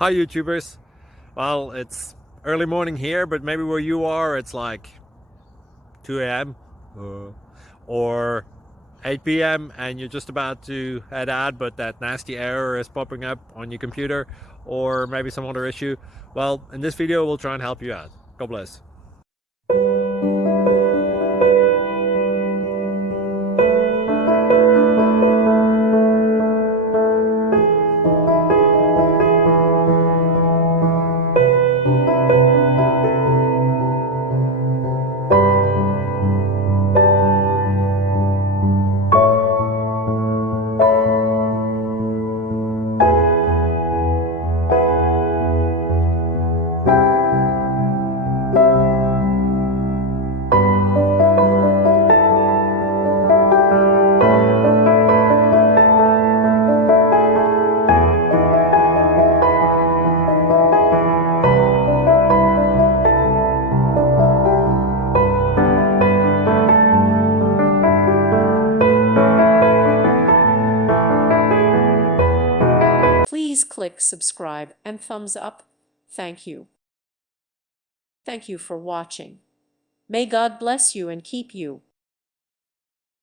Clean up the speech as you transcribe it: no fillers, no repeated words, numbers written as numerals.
Hi YouTubers. Well, it's early morning here, but maybe where you are it's like 2 a.m. Or 8 p.m. and you're just about to head out, but that nasty error is popping up on your computer, or maybe some other issue. Well, in this video we'll try and help you out. God bless. Please click subscribe and thumbs up. Thank you. Thank you for watching. May God bless you and keep you.